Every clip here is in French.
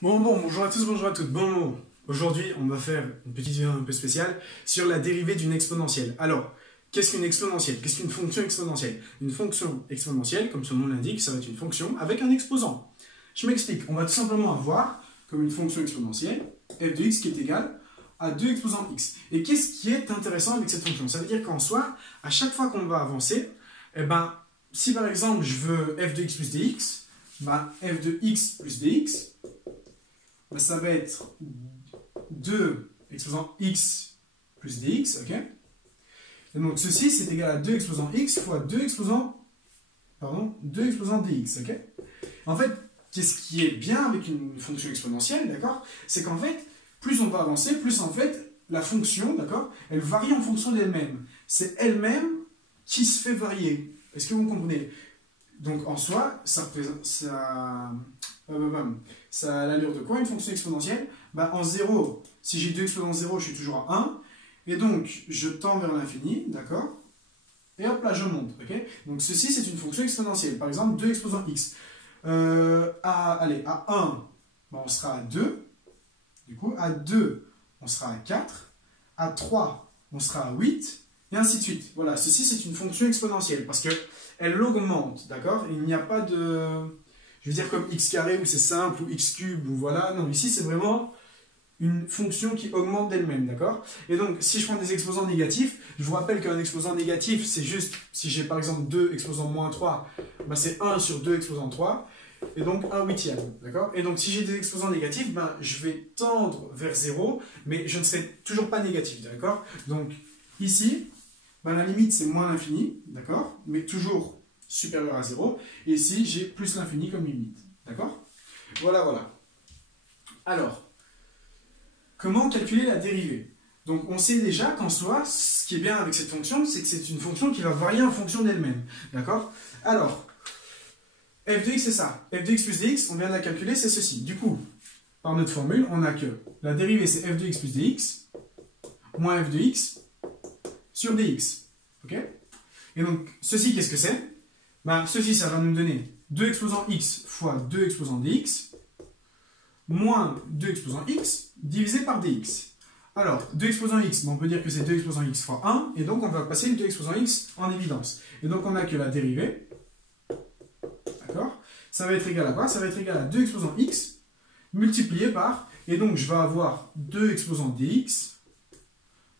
Bonjour à tous, bonjour à toutes. Aujourd'hui, on va faire une petite vidéo un peu spéciale sur la dérivée d'une exponentielle. Alors, qu'est-ce qu'une exponentielle? Qu'est-ce qu'une fonction exponentielle? Une fonction exponentielle, comme son nom l'indique, ça va être une fonction avec un exposant. Je m'explique. On va tout simplement avoir, comme une fonction exponentielle, f de x qui est égal à 2 exposant x. Et qu'est-ce qui est intéressant avec cette fonction? Ça veut dire qu'en soi, à chaque fois qu'on va avancer, si par exemple je veux f de x plus dx, f de x plus dx, ça va être 2 exposant x plus dx, ok? Et donc ceci, c'est égal à 2 exposant x fois 2 exposant dx, ok? En fait, qu'est-ce qui est bien avec une fonction exponentielle, d'accord? C'est qu'en fait, plus on va avancer, plus en fait, la fonction, d'accord, elle varie en fonction d'elle-même. C'est elle-même qui se fait varier. Est-ce que vous comprenez? Donc en soi, ça a l'allure de quoi une fonction exponentielle? En 0, si j'ai 2 exposant 0, je suis toujours à 1. Et donc, je tends vers l'infini, d'accord? Et hop là, je monte, ok? Donc ceci, c'est une fonction exponentielle. Par exemple, 2 exposant x. À 1, on sera à 2. Du coup, à 2, on sera à 4. À 3, on sera à 8. Et ainsi de suite. Voilà, ceci, c'est une fonction exponentielle. Parce qu'elle augmente, d'accord? Il n'y a pas de... Je veux dire comme x carré où c'est simple, ou x cube, ou voilà. Non, ici, c'est vraiment une fonction qui augmente d'elle-même, d'accord? Et donc, si je prends des exposants négatifs, je vous rappelle qu'un exposant négatif, c'est juste, si j'ai par exemple 2 exposant moins 3, c'est 1 sur 2 exposant 3, et donc 1 huitième, d'accord? Et donc, si j'ai des exposants négatifs, je vais tendre vers 0, mais je ne serai toujours pas négatif, d'accord? Donc, ici, la limite, c'est moins l'infini, d'accord? Mais toujours supérieur à 0, et ici, j'ai plus l'infini comme limite, d'accord? Voilà. Alors, comment calculer la dérivée? Donc on sait déjà qu'en soi, ce qui est bien avec cette fonction, c'est que c'est une fonction qui va varier en fonction d'elle-même. D'accord? Alors, f de x c'est ça. f de x plus dx, on vient de la calculer, c'est ceci. Du coup, par notre formule, on a que la dérivée c'est f de x plus dx, moins f de x sur dx. Ok? Et donc, ceci, qu'est-ce que c'est? Ceci, ça va nous donner 2 exposant x fois 2 exposant dx, moins 2 exposant x divisé par dx. Alors, 2 exposant x, on peut dire que c'est 2 exposant x fois 1, et donc on va passer le 2 exposant x en évidence. Et donc on a que la dérivée, d'accord? Ça va être égal à quoi? Ça va être égal à 2 exposant x multiplié par, et donc je vais avoir 2 exposant dx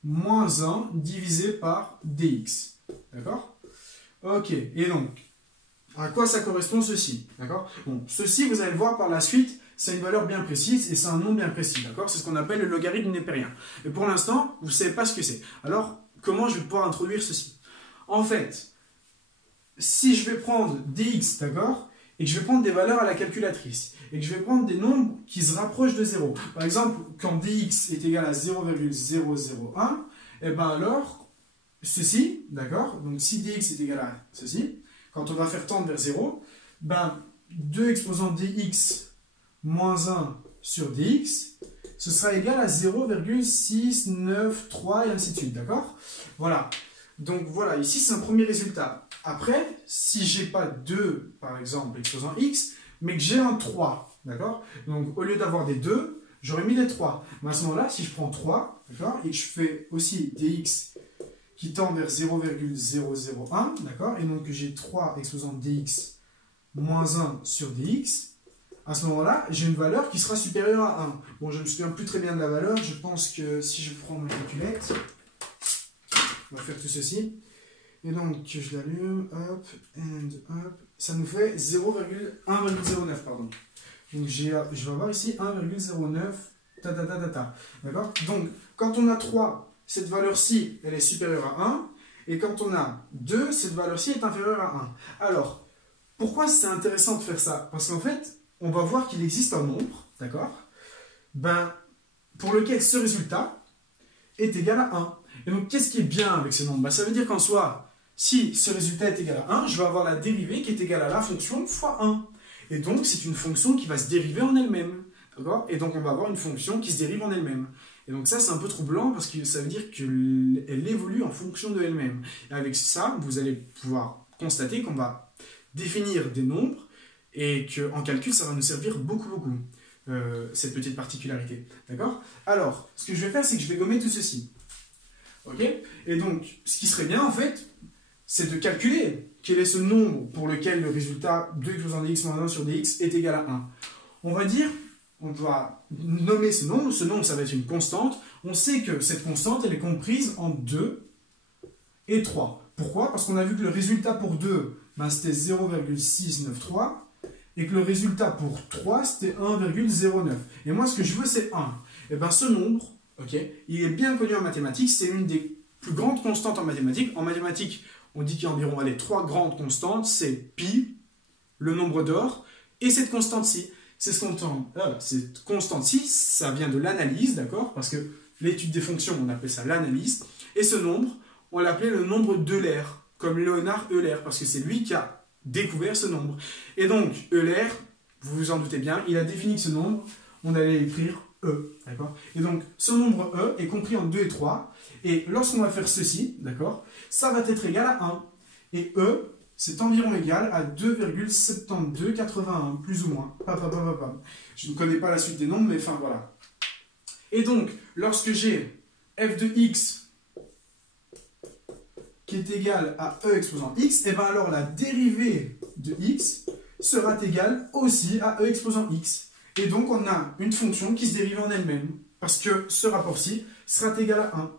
moins 1 divisé par dx. D'accord? Ok, et donc, à quoi ça correspond ceci? D'accord? Bon, ceci, vous allez le voir par la suite, c'est une valeur bien précise et c'est un nom bien précis, d'accord? C'est ce qu'on appelle le logarithme népérien. Et pour l'instant, vous ne savez pas ce que c'est. Alors, comment je vais pouvoir introduire ceci? En fait, si je vais prendre dx, d'accord? Et que je vais prendre des valeurs à la calculatrice, et que je vais prendre des nombres qui se rapprochent de 0. Par exemple, quand dx est égal à 0,001, alors, ceci, d'accord? Donc si dx est égal à ceci, quand on va faire tendre vers 0, 2 exposant dx moins 1 sur dx, ce sera égal à 0,693 et ainsi de suite, d'accord? Voilà. Donc voilà, ici c'est un premier résultat. Après, si j'ai pas 2, par exemple, exposant x, mais que j'ai un 3, d'accord? Donc au lieu d'avoir des 2, j'aurais mis des 3. Mais à ce moment-là, si je prends 3, d'accord, et que je fais aussi dx qui tend vers 0,001, d'accord, et donc que j'ai 3 exposant dx moins 1 sur dx, à ce moment-là, j'ai une valeur qui sera supérieure à 1. Bon, je ne me souviens plus très bien de la valeur. Je pense que si je prends ma calculette, on va faire tout ceci. Et donc, je l'allume, hop, and hop. Ça nous fait 1,09, pardon. Donc, je vais avoir ici 1,09, D'accord? Donc, quand on a 3, cette valeur-ci, elle est supérieure à 1. Et quand on a 2, cette valeur-ci est inférieure à 1. Alors, pourquoi c'est intéressant de faire ça? Parce qu'en fait, on va voir qu'il existe un nombre, d'accord, pour lequel ce résultat est égal à 1. Et donc, qu'est-ce qui est bien avec ce nombre? Ça veut dire qu'en soi, si ce résultat est égal à 1, je vais avoir la dérivée qui est égale à la fonction fois 1. Et donc, c'est une fonction qui va se dériver en elle-même. D'accord? Et donc, on va avoir une fonction qui se dérive en elle-même. Et donc, ça, c'est un peu troublant parce que ça veut dire qu'elle évolue en fonction de elle-même. Et avec ça, vous allez pouvoir constater qu'on va définir des nombres et qu'en calcul, ça va nous servir beaucoup. cette petite particularité. D'accord? Alors, ce que je vais faire, c'est que je vais gommer tout ceci. Ok? Et donc, ce qui serait bien, en fait, c'est de calculer quel est ce nombre pour lequel le résultat 2 exposant dx moins 1 sur dx est égal à 1. On va dire, on doit nommer ce nombre, ça va être une constante. On sait que cette constante, elle est comprise en 2 et 3. Pourquoi? Parce qu'on a vu que le résultat pour 2, ben, c'était 0,693 et que le résultat pour 3, c'était 1,09. Et moi, ce que je veux, c'est 1. Et bien, ce nombre, okay, il est bien connu en mathématiques, c'est une des plus grandes constantes en mathématiques. En mathématiques, on dit qu'il y a environ 3 grandes constantes, c'est pi, le nombre d'or, et cette constante-ci. Cette constante-ci, ça vient de l'analyse, d'accord? Parce que l'étude des fonctions, on appelle ça l'analyse. Et ce nombre, on l'appelait le nombre d'Euler, comme Léonard Euler, parce que c'est lui qui a découvert ce nombre. Et donc, Euler, vous vous en doutez bien, il a défini que ce nombre, on allait écrire E, d'accord? Et donc, ce nombre E est compris en 2 et 3, et lorsqu'on va faire ceci, d'accord, ça va être égal à 1. Et E, c'est environ égal à 2,7281, plus ou moins. Je ne connais pas la suite des nombres, mais enfin, voilà. Et donc, lorsque j'ai f de x qui est égal à e exposant x, et bien alors la dérivée de x sera égale aussi à e exposant x. Et donc, on a une fonction qui se dérive en elle-même, parce que ce rapport-ci sera égal à 1.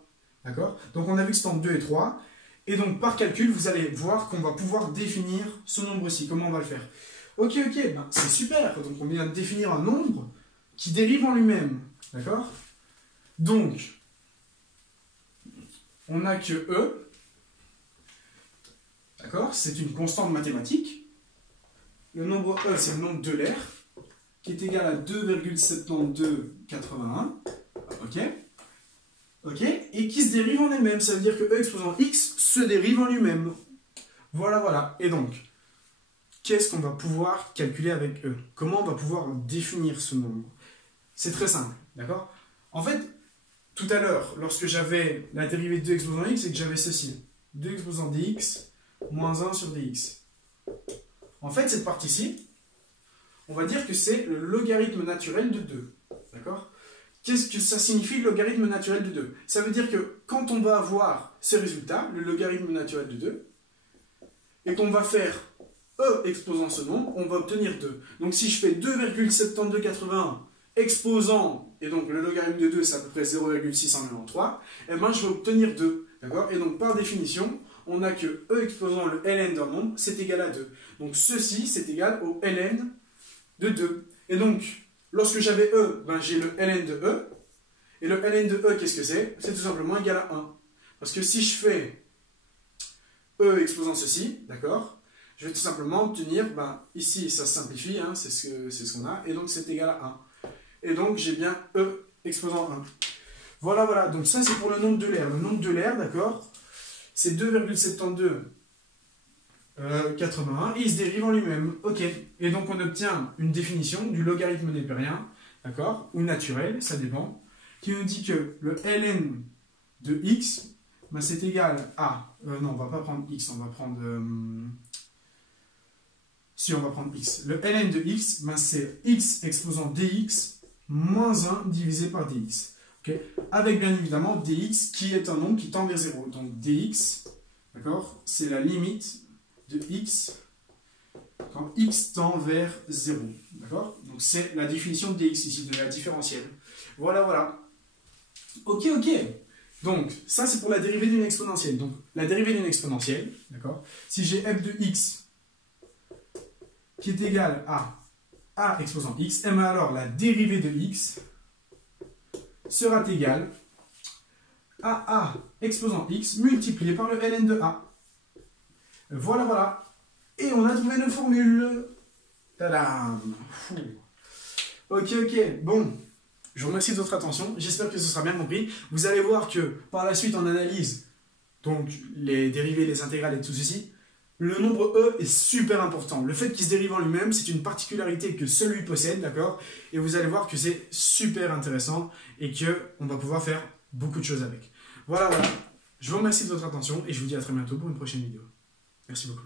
D'accord? Donc, on a vu que c'était en 2 et 3. Et donc, par calcul, vous allez voir qu'on va pouvoir définir ce nombre-ci. Comment on va le faire? Ok, ben, c'est super. Donc, on vient de définir un nombre qui dérive en lui-même. D'accord? Donc, on n'a que E. D'accord? C'est une constante mathématique. Le nombre E, c'est le nombre d'Euler, qui est égal à 2,7281. Ok? Ok, et qui se dérive en elle-même. Ça veut dire que E exposant x se dérive en lui-même. Voilà, voilà. Et donc, qu'est-ce qu'on va pouvoir calculer avec E? Comment on va pouvoir définir ce nombre? C'est très simple, d'accord? En fait, tout à l'heure, lorsque j'avais la dérivée de 2 exposant x, c'est que j'avais ceci. 2 exposant dx moins 1 sur dx. En fait, cette partie-ci, on va dire que c'est le logarithme naturel de 2. D'accord? Qu'est-ce que ça signifie, le logarithme naturel de 2? Ça veut dire que quand on va avoir ce résultat, le logarithme naturel de 2, et qu'on va faire E exposant ce nombre, on va obtenir 2. Donc si je fais 2,7281 exposant, et donc le logarithme de 2, c'est à peu près 0,693, et ben je vais obtenir 2. D'accord? Et donc par définition, on a que E exposant le ln d'un nombre, c'est égal à 2. Donc ceci, c'est égal au ln de 2. Et donc, lorsque j'avais E, ben j'ai le ln de E. Et le ln de E, qu'est-ce que c'est? C'est tout simplement égal à 1. Parce que si je fais E exposant ceci, d'accord, je vais tout simplement obtenir, ben, ici ça se simplifie, hein, c'est ce qu'on a, et donc c'est égal à 1. Et donc j'ai bien E exposant 1. Voilà, voilà, donc ça c'est pour le nombre d'Euler. Le nombre d'Euler, d'accord, c'est 2,7281, et il se dérive en lui-même. Ok, et donc on obtient une définition du logarithme népérien, d'accord, ou naturel, ça dépend, qui nous dit que le ln de x, ben, c'est égal à... non, on va pas prendre x, on va prendre... si, on va prendre x. Le ln de x, ben, c'est x exposant dx moins 1 divisé par dx. Okay, avec bien évidemment dx qui est un nombre qui tend vers 0. Donc dx, d'accord, c'est la limite de x quand x tend vers 0. D'accord? Donc c'est la définition de dx ici, de la différentielle. Voilà, voilà. Ok, ok. Donc ça c'est pour la dérivée d'une exponentielle. Donc la dérivée d'une exponentielle, d'accord, si j'ai f de x qui est égal à a exposant x, et bien alors la dérivée de x sera égale à a exposant x multiplié par le ln de a. Voilà, voilà. Et on a trouvé nos formules. Tadam! Ok, ok. Bon, je vous remercie de votre attention. J'espère que ce sera bien compris. Vous allez voir que par la suite, on analyse donc les dérivées, les intégrales et tout ceci. Le nombre E est super important. Le fait qu'il se dérive en lui-même, c'est une particularité que seul lui possède, d'accord? Et vous allez voir que c'est super intéressant et qu'on va pouvoir faire beaucoup de choses avec. Voilà, voilà. Je vous remercie de votre attention et je vous dis à très bientôt pour une prochaine vidéo. Merci beaucoup.